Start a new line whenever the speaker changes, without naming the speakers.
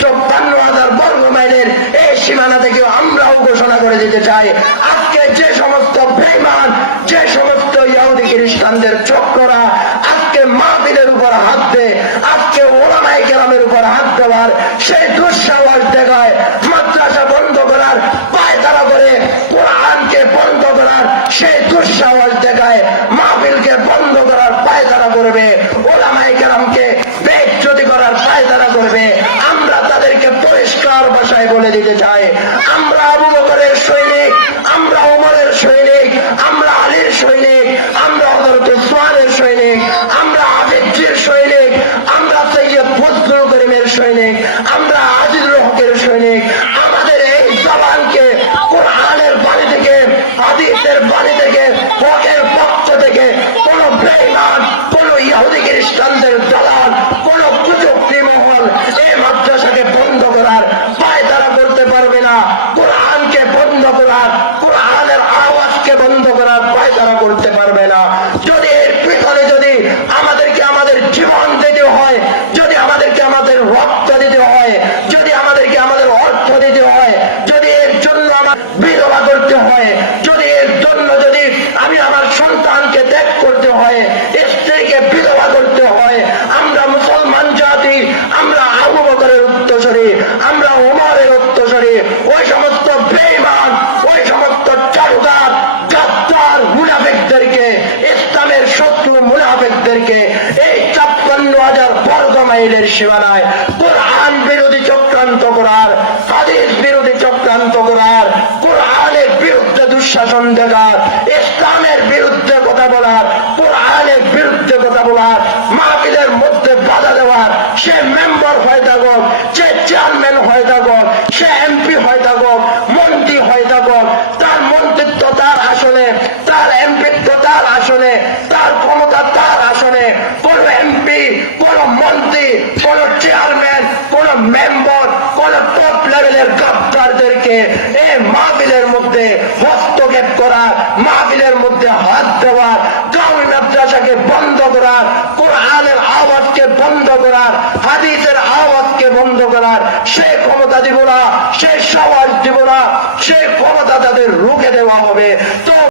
চৌপান্ন হাজার বর্গ মাইলের এই সীমানা থেকে আমরাও ঘোষণা করে দিতে চাই। আজকে যে সমস্ত বেমান যে সমস্ত ইয়াহুদি খ্রিস্টানদের চক্ররা আজকে মাহবিলের উপর হাত দেয় আজকে ওলামাই গ্রামের উপর হাত দেওয়ার সেই দুঃসাহস দেখায় মাদ্রাসা বন্ধ করার পায়তারা করে সৈনিক, আমরা আজিজুল হকের সৈনিক, আমাদের এই জবানকে কোরআনের বাণী থেকে, হাদিসের বাণী থেকে, হকের পক্ষ থেকে কোন বেইমান কোন ইহুদি খ্রিস্টানদের দলাল কোন কুচক্রি মহল এই মাদ্রাসাকে বন্ধ করার পায় তারা করতে পারবে না কোরআনকে বন্ধ করার কোরআনের আওয়াজকে বন্ধ করার পায় তারা করতে পারবে না যদি এর পিছনে যদি আমাদেরকে আমাদের জীবন দিতে হয় যদি আমাদেরকে আমাদের রক্ত দিতে হয় যদি আমাদেরকে আমাদের অর্থ দিতে হয় যদি এর জন্য আমার বিধবা করতে হয়। যদি এর জন্য যদি আমি আমার সন্তানকে ত্যাগ করতে হয় স্ত্রীকে বিধবা করতে হয়, আমরা মুসলমান জাতি, আমরা আবু বকরের উত্তরসরি, আমরা ওমরের উত্তরসরি, ওই সমস্ত বেইমান ওই সমস্ত চারুদার, গাদ্দার মুনাফিকদেরকে, ইসলামের শত্রু মুনাফিকদেরকে, এই ছাপ্পান্ন হাজার বর্গ মাইলের সীমানায় কোরআন বিরোধী চক্রান্ত করার, হাদিস বিরোধী চক্রান্ত করার দুঃশাসন দেখার ইসলামের বিরুদ্ধে কথা বলার, কোরআনের বিরুদ্ধে কথা বলার, মাহফিলের মধ্যে বাধা দেওয়ার, সে মেম্বার হয়ে থাকুক, সে চেয়ারম্যান হয়ে থাকুক, সে এমপি হয়ে থাকুক, মন্ত্রী হয়ে থাকুক, তার মন্ত্রিত্ব তার আসনে, তার এমপিত্ব তার আসনে, তার ক্ষমতা তার আসনে, কোন এমপি কোন মন্ত্রী, কোন চেয়ারম্যান, কোন মেম্বার, কোন টপ লেভেলের গদ্দারদেরকে এই মাহফিলের মধ্যে হস্তক্ষেপ করার, মাহফিলের মধ্যে হাত দেওয়ার জমি মাদ্রাসাকে বন্ধ করার, কোরআনের আওয়াজকে বন্ধ করার, হাদিসের আওয়াজকে বন্ধ করার, সে ক্ষমতা দিব না, সে সাহস দিব না, সে ক্ষমতা তাদের রুখে দেওয়া হবে। তো